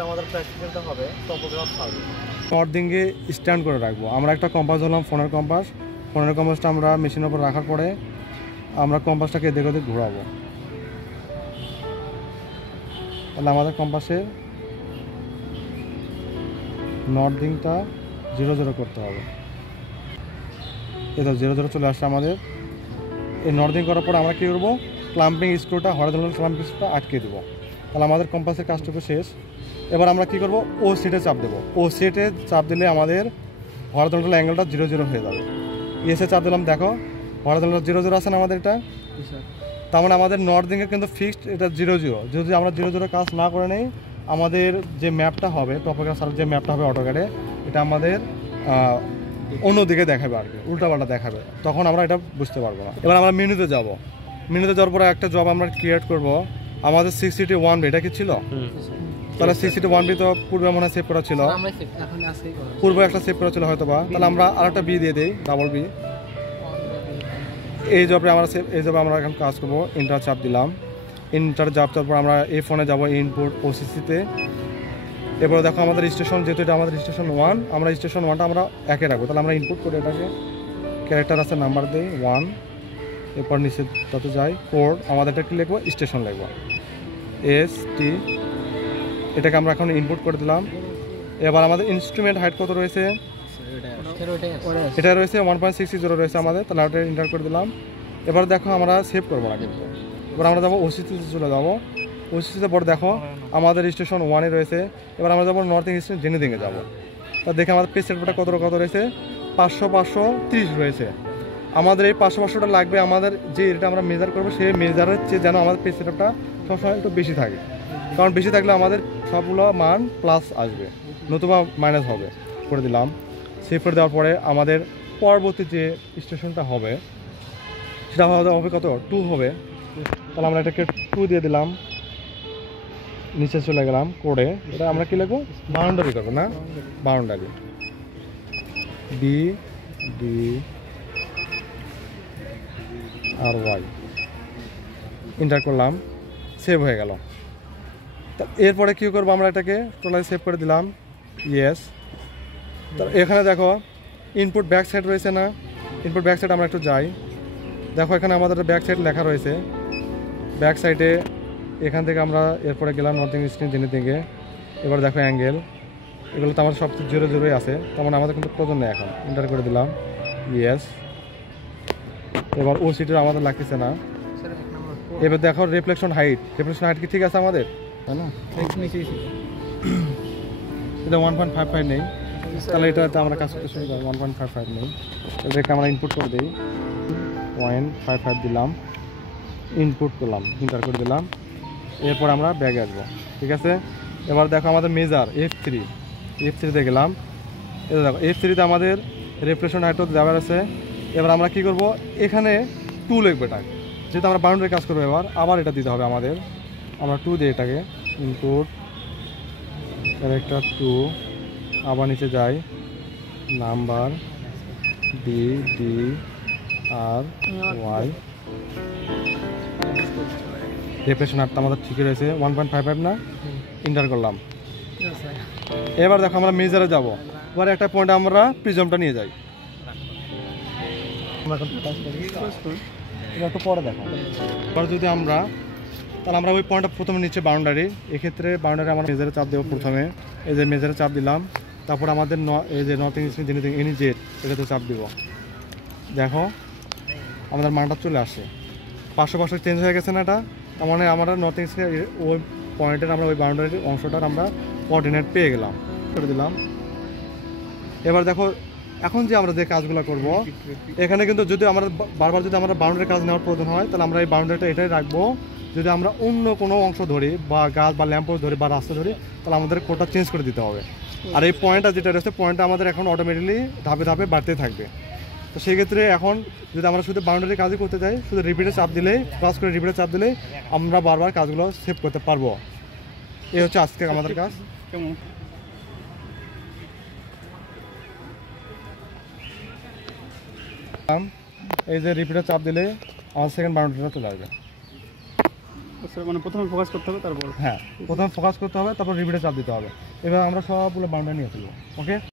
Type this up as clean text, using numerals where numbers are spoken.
আমাদের প্র্যাকটিক্যালটা হবে টপোগ্রাফ survey. নর্দিংয়ে stand করে রাখবো আমরা। একটা কম্পাস হলাম ফোনের কম্পাসটা আমরা মেশিনের উপর রাখার পরে আমরা কম্পাসটাকে এদিক ওদিক ঘোরাবো। তাহলে আমাদের কম্পাসের নর্দিংটা 0 0 করতে হবে। এটা 0 0 চলে আসছে আমাদের। এই নর্দিং করার পরে আমরা কী করবো, ক্লাম্পিং স্ক্রুটা হরিজন্টাল ক্লাম্পিং স্ক্রুটা আটকে দেবো। তাহলে আমাদের কম্পাসের কাজটুকু শেষ। এবার আমরা কী করবো, ও সেটে চাপ দেবো। ও সেটে চাপ দিলে আমাদের হরিজন্টাল অ্যাঙ্গেলটা 0 0 হয়ে যাবে। এসে চাপ দিলাম, দেখো হরিজন্টাল 0 0 আছে না আমাদের। এটা তার মানে আমাদের নর্দিংয়ে কিন্তু ফিক্সড এটা 0 0। যদি আমরা 0 0 কাজ না করে নেই, আমাদের যে ম্যাপটা হবে টপোগ্রাফ সার্ভে, যে ম্যাপটা হবে অটোক্যাডে, এটা আমাদের অন্যদিকে দেখাবে আর কি, উল্টাপাল্টা দেখাবে। তখন আমরা এটা বুঝতে পারবো না। এবার আমরা মেনুতে যাব। মেনুতে যাওয়ার পরে একটা জব আমরা ক্রিয়েট করব। আমাদের 6CT1B এটা কি ছিল? তাহলে 6CT1B তো পূর্বে মনে হয় সেভ করা ছিল, পূর্বে একটা সেভ করা ছিল হয়তো বা। তাহলে আমরা আরেকটা বি দিয়ে দিই, ডাবল বি। এই জবে আমরা এখন কাজ করবো। ইন্টার চাপ দিলাম। ইন্টার চাপ দেওয়ার পর আমরা এই ফোনে যাবো ইনপুট OCC-তে। এরপরে দেখো আমাদের স্টেশন, যেহেতু এটা আমাদের স্টেশন 1, আমরা স্টেশন 1টা আমরা একে রাখবো। তাহলে আমরা ইনপুট করে এটাকে ক্যারেক্টার আছে, নাম্বার দিই 1। এরপর নিচে যত যাই কোড, আমাদের এটা কি লিখবো, স্টেশন লিখবো ST। এটাকে আমরা এখন ইনপুট করে দিলাম। এবার আমাদের ইনস্ট্রুমেন্ট হাইট কত রয়েছে, এটা রয়েছে 1.660 রয়েছে আমাদের। তাহলে ওটা এন্টার করে দিলাম। এবার দেখো আমরা সেভ করবো না কিন্তু। এবার আমরা যাবো OCC-তে চলে যাবো। OCC-তে পর দেখো আমাদের স্টেশন 1-এ রয়েছে। এবার আমরা যাবো নর্থিং স্টেশন জেনেদিংয়ে যাবো। তা দেখে আমাদের পেজ সেটটা কত রয়েছে, 500-530 রয়েছে। আমাদের এই 500-500টা লাগবে। আমাদের যে এটা আমরা মেজার করবো সেই মেজারের চেয়ে যেন আমাদের পেজ সেটটা সবসময় একটু বেশি থাকে, কারণ বেশি থাকলে আমাদের সবগুলো মান প্লাস আসবে, নতুবা মাইনাস হবে। করে দিলাম। সেভ করে দেওয়ার পরে আমাদের পরবর্তী যে স্টেশনটা হবে সেটা হবে কত, 2 হবে। তাহলে আমরা এটাকে 2 দিয়ে দিলাম। নিচে চলে গেলাম কোডে। এটা আমরা কি লিখবো, বাউন্ডারি করবো না, বাউন্ডারি BDRY এন্টার করলাম। সেভ হয়ে গেল। এরপরে কী করবো, আমরা এটাকে টোটালি সেভ করে দিলাম, ইয়েস। তো এখানে দেখো ইনপুট ব্যাক সাইড রয়েছে না, ইনপুট ব্যাক সাইড আমরা একটু যাই। দেখো এখানে আমাদের ব্যাক সাইড লেখা রয়েছে। ব্যাক সাইডে এখান থেকে আমরা এরপরে গেলাম নর্থিং স্ক্রিন জেনেদিংয়ে। এবার দেখো অ্যাঙ্গেল, এগুলো তো আমার সব 0 0 আছে, তার মানে আমাদের কিন্তু প্রয়োজন নেই। এখন এন্টার করে দিলাম, ইয়েস। এবার OCT আমাদের লাগতেছে না। এবার দেখো রিফ্লেকশন হাইট কি ঠিক আছে আমাদের, তাই না? এটা 1.55 নেই। তাহলে এটাতে আমরা কাজ করতে শুরু করি। 1.55 নেই, এটাকে আমরা ইনপুট করে দিই। 0.55 দিলাম, ইনপুট করলাম, এন্টার করে দিলাম। এরপর আমরা ব্যাগে আসবো, ঠিক আছে। এবার দেখো আমাদের মেজার F3-তে গেলাম। এটা দেখো F3-তে আমাদের রিফ্লেকশন হাইটও দেওয়ার আছে। এবার আমরা কি করব, এখানে 2 লিখবো। এটা যেহেতু আমরা বাউন্ডারি কাজ করবো, আবার এটা দিতে হবে আমাদের। আমরা 2 দিই এটাকে, ইনপুট ক্যারেক্টার 2। আবার নিচে যাই, নাম্বার BDRY। রিফ্লেকশন হাইটটা আমাদের ঠিকই রয়েছে, 1.55 না। এন্টার করলাম। এবার দেখো আমরা মেজারে যাব। এবার একটা পয়েন্ট আমরা প্রিজমটা নিয়ে যাই। একটু পরে দেখো। এবার যদি আমরা, তাহলে আমরা ওই পয়েন্টটা প্রথমে নিচে বাউন্ডারি, এক্ষেত্রে বাউন্ডারি আমরা মেজারে চাপ দেবো প্রথমে। এই যে মেজারে চাপ দিলাম। তারপর আমাদের এই যে নর্থিং স্ক্রিন জেনেদিং NZ, এটাতে চাপ দিব। দেখো আমাদের মানটা চলে আসে, 500 চেঞ্জ হয়ে গেছে না এটা। তার মানে আমরা নর্থিং স্ক্রিন ওই পয়েন্টের, আমরা ওই বাউন্ডারির অংশটার আমরা কোঅর্ডিনেট পেয়ে গেলাম, করে দিলাম। এবার দেখো এখন যে আমরা যে কাজগুলো করব, এখানে কিন্তু যদি আমরা বারবার যদি আমরা বাউন্ডারির কাজ নেওয়ার প্রয়োজন হয়, তাহলে আমরা এই বাউন্ডারিটা এটাই রাখবো। যদি আমরা অন্য কোনো অংশ ধরি বা গাছ বা ল্যাম্পোস্ট ধরি বা রাস্তা ধরি, তাহলে আমাদের কোডটা চেঞ্জ করে দিতে হবে। আর এই পয়েন্টটা যেটা রয়েছে, পয়েন্টটা আমাদের এখন অটোমেটিকলি ধাপে ধাপে বাড়তে থাকবে। তো সেই ক্ষেত্রে এখন যদি আমরা শুধু বাউন্ডারি কাজই করতে চাই, শুধু রিপিটে চাপ দিলেই, ক্রস করে রিপিটে চাপ দিলেই আমরা বারবার কাজগুলো সেভ করতে পারবো। এই হচ্ছে আজকে আমাদের কাজ। এই যে রিপিটে চাপ দিলে আমার সেকেন্ড বাউন্ডারিটা চলে আসবে। মানে প্রথমে ফোকাস করতে হবে, তারপর হ্যাঁ প্রথমে ফোকাস করতে হবে, তারপর রিপিটে চাপ দিতে হবে। এবার আমরা সবগুলো বাউন্ডারি নিয়ে ফেলবো। ওকে।